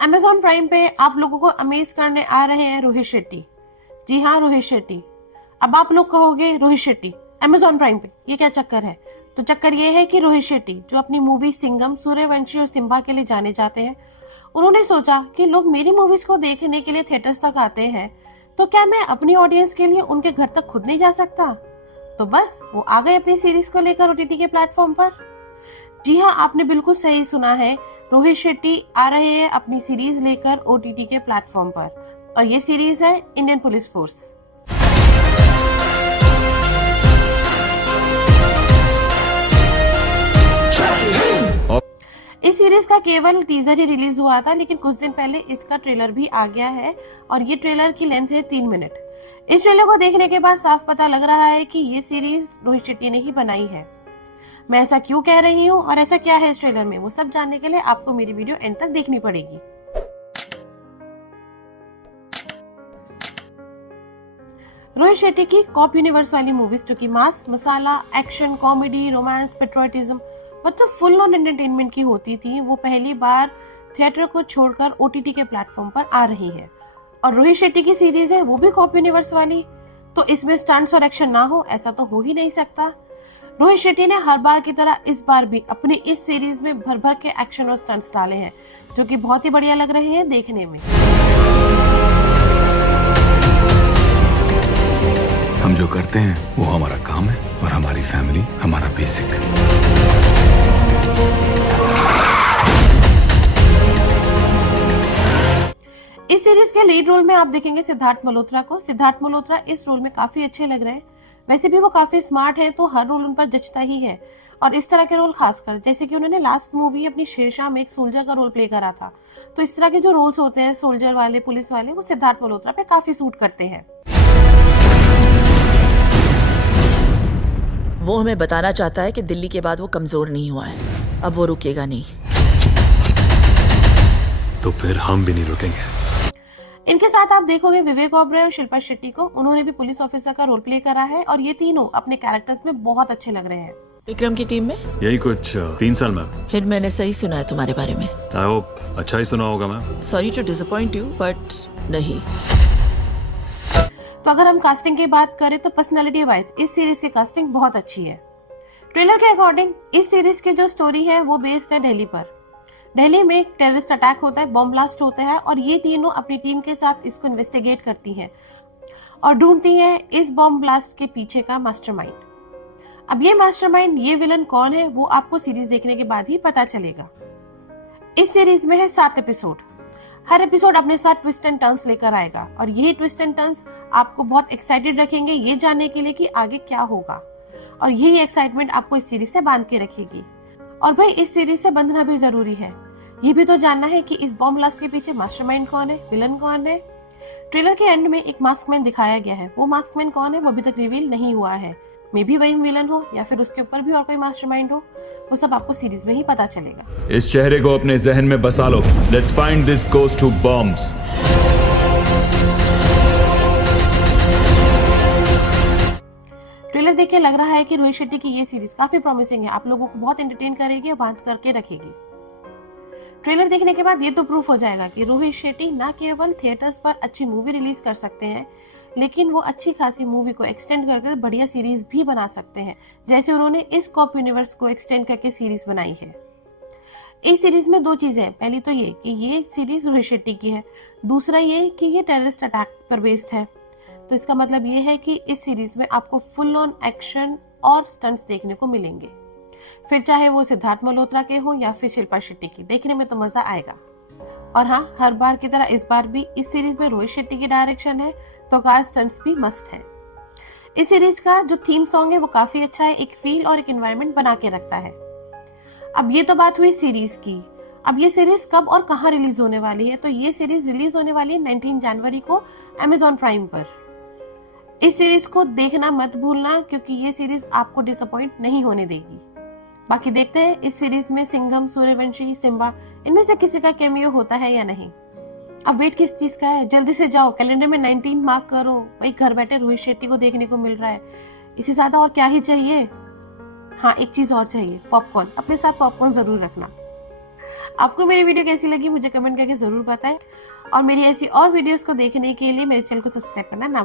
Amazon prime पे आप लोगों को अमेज करने आ रहे हैं रोहित शेट्टी। जी हाँ, रोहित शेट्टी। अब आप लोग कहोगे रोहित शेट्टी Amazon प्राइम पे, ये क्या चक्कर है? तो चक्कर ये है कि रोहित शेट्टी जो अपनी मूवी सिंघम, सूर्यवंशी और सिम्बा के लिए जाने जाते हैं, उन्होंने सोचा कि लोग मेरी मूवीज को देखने के लिए थिएटर्स तक आते हैं, तो क्या मैं अपनी ऑडियंस के लिए उनके घर तक खुद नहीं जा सकता? तो बस वो आ गए अपनी सीरीज को लेकर ओटीटी के प्लेटफॉर्म पर। जी हाँ, आपने बिल्कुल सही सुना है, रोहित शेट्टी आ रहे हैं अपनी सीरीज लेकर ओटीटी के प्लेटफॉर्म पर, और ये सीरीज है इंडियन पुलिस फोर्स। इस सीरीज का केवल टीजर ही रिलीज हुआ था, लेकिन कुछ दिन पहले इसका ट्रेलर भी आ गया है और ये ट्रेलर की लेंथ है 3 मिनट। इस ट्रेलर को देखने के बाद साफ पता लग रहा है कि ये सीरीज रोहित शेट्टी ने ही बनाई है। मैं ऐसा क्यों कह रही हूँ और ऐसा क्या है इस ट्रेलर में, वो सब जानने के लिए आपको मेरी वीडियो एंड तक देखनी पड़ेगी। रोहित शेट्टी की कॉप यूनिवर्स वाली मूवीज जो कि मास, मसाला, एक्शन, कॉमेडी, रोमांस, पेट्रियोटिज्म, मतलब फुल ऑन एंटरटेनमेंट की होती थी, वो पहली बार थिएटर को छोड़कर ओटीटी के प्लेटफॉर्म पर आ रही है। और रोहित शेट्टी की सीरीज है वो भी कॉप यूनिवर्स वाली, तो इसमें स्टंट्स और एक्शन ना हो ऐसा तो हो ही नहीं सकता। रोहित शेट्टी ने हर बार की तरह इस बार भी अपनी इस सीरीज में भर भर के एक्शन और स्टंट्स डाले हैं, जो कि बहुत ही बढ़िया लग रहे हैं देखने में। हम जो करते हैं वो हमारा काम है और हमारी फैमिली हमारा बेसिक। इस सीरीज के लीड रोल में आप देखेंगे सिद्धार्थ मल्होत्रा को। सिद्धार्थ मल्होत्रा इस रोल में काफी अच्छे लग रहे हैं। वैसे भी वो काफी स्मार्ट हैं, तो हर रोल उन पर जचता ही है, और इस तरह के रोल खासकर, जैसे कि उन्होंने लास्ट मूवी अपनी शेरशाह में एक सोल्जर का रोल प्ले करा था, तो इस तरह के जो रोल्स होते हैं सोल्जर वाले, पुलिस वाले, वो सिद्धार्थ मल्होत्रा पे काफी सूट करते हैं। वो हमें बताना चाहता है कि दिल्ली के बाद वो कमजोर नहीं हुआ है, अब वो रुकेगा नहीं। तो फिर हम भी नहीं रुकेंगे। इनके साथ आप देखोगे विवेक ओबराय और शिल्पा शेट्टी को। उन्होंने भी पुलिस ऑफिसर का रोल प्ले करा है, और ये तीनों अपने कैरेक्टर्स में बहुत अच्छे लग रहे हैं। विक्रम की टीम में यही कुछ 3 साल में। फिर मैंने सही सुना है तुम्हारे बारे में। आई होप अच्छा ही सुना होगा ma'am. Sorry to disappoint you, but नहीं। तो अगर हम कास्टिंग की बात करें तो पर्सनालिटी वाइज इस सीरीज की कास्टिंग बहुत अच्छी है। ट्रेलर के अकॉर्डिंग इस सीरीज की जो स्टोरी है वो बेस्ड है दिल्ली पर। दिल्ली में एक टेररिस्ट अटैक होता है, बॉम्ब ब्लास्ट होता है, और ये तीनों अपनी टीम के साथ इसको इन्वेस्टिगेट करती हैं और ढूंढती हैं इस बॉम्ब ब्लास्ट के पीछे का मास्टरमाइंड। अब ये मास्टरमाइंड, ये विलन कौन है, वो आपको सीरीज देखने के बाद ही पता चलेगा। इस सीरीज में है 7 एपिसोड। हर एपिसोड अपने साथ ट्विस्ट एंड टर्न्स लेकर आएगा, और यही ट्विस्ट एंड टर्न्स आपको बहुत एक्साइटेड रखेंगे ये जानने के लिए कि आगे क्या होगा, और यही एक्साइटमेंट आपको इस सीरीज से बांध के रखेगी। और भाई, इस सीरीज से बंधना भी जरूरी है, ये भी तो जानना है कि इस बॉम्ब ब्लास्ट के पीछे मास्टरमाइंड कौन है, विलन कौन है। ट्रेलर के एंड में एक मास्कमैन दिखाया गया है, वो मास्कमैन कौन है वो अभी तक रिवील नहीं हुआ है। मे भी वही विलन हो या फिर उसके ऊपर भी और कोई मास्टरमाइंड हो, वो सब आपको सीरीज में ही पता चलेगा। इस चेहरे को अपने जहन में बसा लो। Let's find this ghost who bombs. Trailer देख के लग रहा है कि रोहित शेट्टी की ये सीरीज काफी प्रॉमिसिंग है, आप लोगों को बहुत एंटरटेन करेगी और बांध करके रखेगी। ट्रेलर देखने के बाद ये तो प्रूफ हो जाएगा कि रोहित शेट्टी न केवल थिएटर्स पर अच्छी मूवी रिलीज कर सकते हैं, लेकिन वो अच्छी खासी मूवी को एक्सटेंड कर बढ़िया सीरीज भी बना सकते हैं, जैसे उन्होंने इस कॉप यूनिवर्स को एक्सटेंड करके सीरीज बनाई है। इस सीरीज में 2 चीजें हैं। पहली तो ये कि ये सीरीज रोहित शेट्टी की है, दूसरा ये कि ये टेररिस्ट अटैक पर बेस्ड है। तो इसका मतलब ये है कि इस सीरीज में आपको फुल ऑन एक्शन और स्टंट्स देखने को मिलेंगे, फिर चाहे वो सिद्धार्थ मल्होत्रा के हो या फिर शिल्पा शेट्टी की, देखने में तो मजा आएगा। और हाँ, हर बार की तरह इस बार भी इस सीरीज में रोहित शेट्टी की डायरेक्शन है, तो कार स्टंट्स भी मस्त है। इस सीरीज का जो थीम सॉन्ग है वो काफी अच्छा है, एक फील और एक एनवायरनमेंट बना के रखता है। अब ये तो बात हुई सीरीज की। अब ये सीरीज कब और कहाँ रिलीज होने वाली है, तो ये सीरीज रिलीज होने वाली है 19 जनवरी को Amazon प्राइम पर। इस सीरीज को देखना मत भूलना, क्योंकि ये सीरीज आपको डिसअपॉइंट नहीं होने देगी। बाकी देखते हैं इस सीरीज में सिंघम, सूर्यवंशी, सिम्बा, इनमें से किसी का कैमियो होता है या नहीं। अब वेट किस चीज का है, जल्दी से जाओ कैलेंडर में 19 मार्क करो। भाई, घर बैठे रोहित शेट्टी को देखने को मिल रहा है, इससे ज्यादा और क्या ही चाहिए। हाँ, एक चीज और चाहिए, पॉपकॉर्न। अपने साथ पॉपकॉर्न जरूर रखना। आपको मेरी वीडियो कैसी लगी मुझे कमेंट करके जरूर बताएं और मेरी ऐसी और वीडियोस को देखने के लिए मेरे चैनल को सब्सक्राइब करना ना